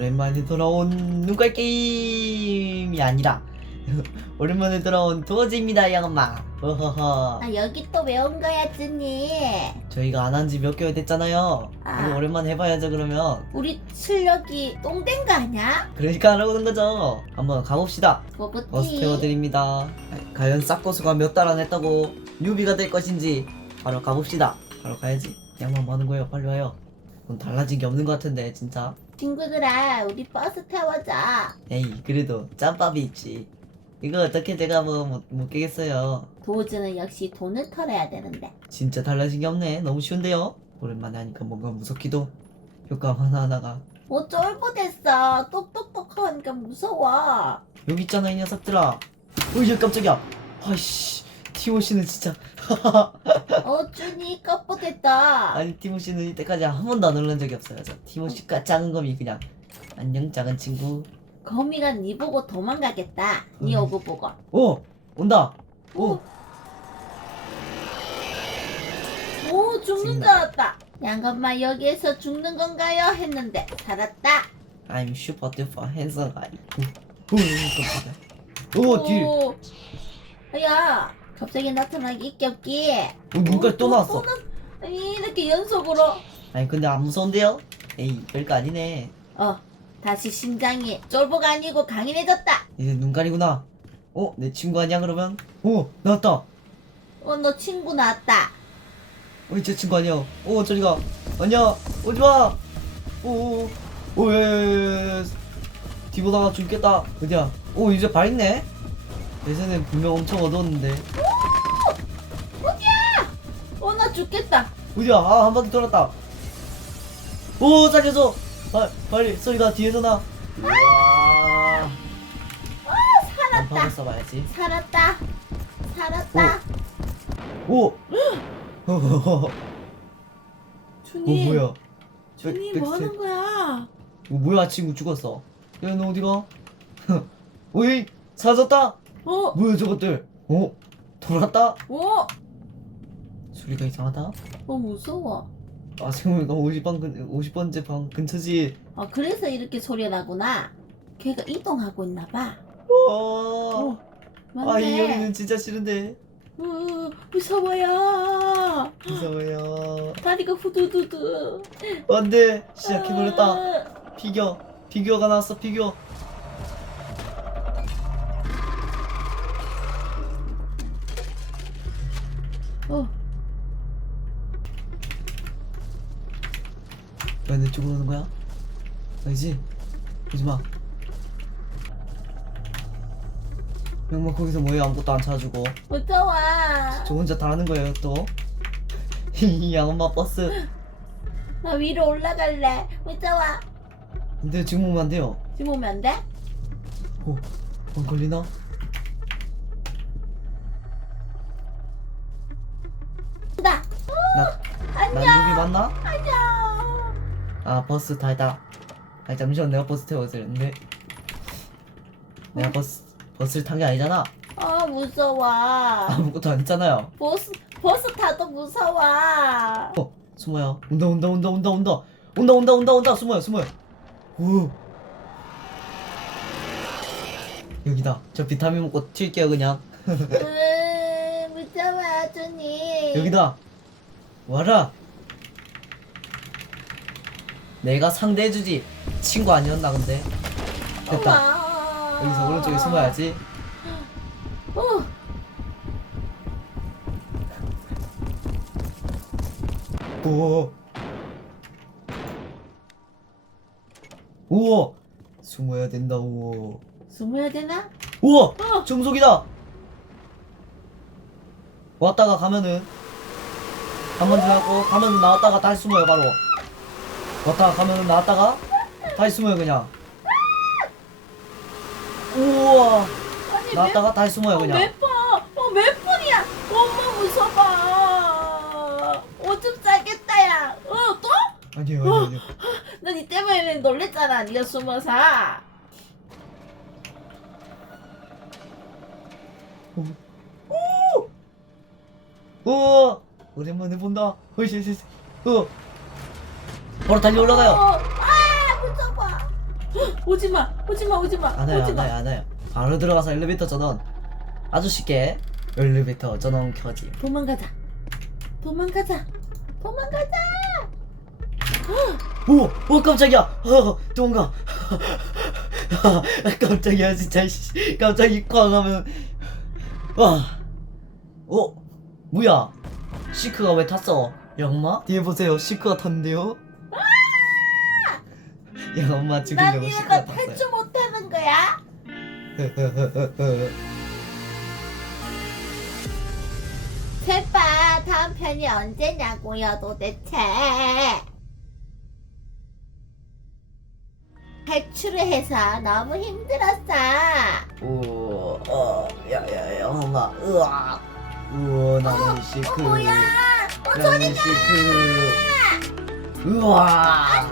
오랜만에 돌아온 눈깔 게임이 아니라 오랜만에 돌아온 도어지입니다 양엄마. 어허허. 아 여기 또 왜 온 거야 쯔니 저희가 안 한 지 몇 개월 됐잖아요. 아. 이거 오랜만에 해봐야죠 그러면. 우리 실력이 똥된 거 아냐? 그러니까 하라고 하는 거죠. 한번 가봅시다. 버스 뭐부티 태워드립니다. 과연 싹고수가 몇 달 안 했다고 뉴비가 될 것인지 바로 가봅시다. 바로 가야지. 양만 뭐 하는 거예요? 빨리 와요. 그건 달라진 게 없는 것 같은데 진짜 친구들아 우리 버스 태워자. 에이 그래도 짬밥이 있지. 이거 어떻게 제가 뭐 못, 못 깨겠어요? 도즈는 역시 돈을 털어야 되는데. 진짜 달라진 게 없네. 너무 쉬운데요? 오랜만에 하니까 뭔가 무섭기도. 효과 하나하나가. 뭐 쫄보됐어. 똑똑똑하니까 무서워. 여기 있잖아 이 녀석들아. 어이 깜짝이야. 아이씨 티모씨는 진짜. 어 쭈니 껍보됐다. 아니 티모씨는 이때까지 한 번도 안 올른 적이 없어요. 저 티모씨가 작은 거미 그냥. 안녕 작은 친구. 거미가 니 보고 도망가겠다. 니 음. 오고 보고. 오 온다. 오. 오. 오 죽는 줄. 알았다. 양엄마 여기에서 죽는 건가요? 했는데 살았다. I'm super duper handsome guy. 오, 깜짝이야. 오 딜. 야 갑자기 나타나기 있기 없기. 오, 눈깔 또 나왔어? 나- 아니 이렇게 연속으로. 아니 근데 안 무서운데요? 에이 별거 아니네. 어 다시 심장이 쫄보가 아니고 강인해졌다. 이제 눈깔이구나. 어? 내 친구 아니야 그러면? 오 나왔다. 어어너 친구 나왔다. 제 친구 아니야. 오 저리 가. 아니야 오지 마. 오 오 오 오예 뒤보다가 죽겠다. 어디야? 오 이제 밝네 예전엔 분명 엄청 어두웠는데 어나 죽겠다 어디야 아한 바퀴 돌았다 오 살려줘 아, 빨리 소리가 뒤에서 나 우와 안방을 써봐야지 살았다 살았다 오! 오 준이 뭐야 준이 백- 뭐 하는 백색. 거야 어, 뭐야 친구 죽었어 야너 어디가? 오이 사라졌다 어? 뭐야 저것들? 어? 돌아갔다? 어? 소리가 이상하다? 어 무서워. 아 생각해보니까 50번 근, 50번째 방 근처지? 아 그래서 이렇게 소리가 나구나? 걔가 이동하고 있나 봐. 어, 맞네. 아이 여기는 진짜 싫은데. 으, 무서워요. 무서워요. 다리가 후두두두. 안돼. 시작해버렸다. 아, 피규어 피규어가 나왔어 피규어 어, 왜 내 쪽으로 오는 거야? 아니지? 오지마 양마 거기서 뭐해 아무것도 안 찾아주고 무서워 저 혼자 다 하는 거예요 또 이 양엄마 버스 나 위로 올라갈래 무서워 근데 지금 오면 안 돼요 지금 오면 안 돼? 어? 안 걸리나? 나 나, 안녕. 난 여기 맞나? 안녕. 아 버스 타다. 아니 잠시만 내가 버스 태워드렸는데. 내가 버스 버스를 탄 게 아니잖아. 아 무서워. 아무것도 안 했잖아요. 버스 버스 타도 무서워. 어 숨어요. 온다 온다 온다 온다 온다. 온다 온다 온다 온다. 숨어요 숨어요. 오. 여기다. 저 비타민 먹고 튈게요 그냥. 으 무서워 준이 여기다 와라. 내가 상대해주지. 친구 아니었나 근데? 됐다. 어머. 여기서 오른쪽에 숨어야지. 어. 우와. 우와. 숨어야 된다 우와. 숨어야 되나? 우와. 어. 중속이다. 왔다가 가면은 한번 지나고 가면 나왔다가 다시 숨어요 바로 왔다가 가면은 나왔다가 다시 숨어요 그냥 우와 아니 나왔다가 다시 숨어요 그냥 몇 번? 어, 몇 번이야? 엄마 무서워. 오줌 싸겠다, 야. 어, 또? 아니요 아니요 아니요 너니 때문에 놀랬잖아, 니가 숨어서. 우와 오랜만에 본다 어이씨 어이씨 어 바로 달려 올라가요 어, 아, 무서워. 오지마 오지마 오지마 안 와요 안 오지마 와요 안 와요 바로 들어가서 엘리베이터 전원 쉽게 엘리베이터 전원 켜지 도망가자 도망가자 도망가자 오! 오 깜짝이야! 어, 도망가! 깜짝이야 진짜 씨. 갑자기 꽝 하면 와! 어? 뭐야? 시크가 왜 탔어? 야 엄마? 뒤에 보세요. 시크가 탔는데요? 야 엄마 지금 난 이런 시크가 거 탔어요. 탈줄 못하는 거야? 제발 다음 편이 언제냐고요 도대체? 탈출을 해서 너무 힘들었어. 오, 어, 야, 야, 야, 엄마, 으아, 우와, 나는 시크, 어 뭐야? 어 나는 시크, 으아.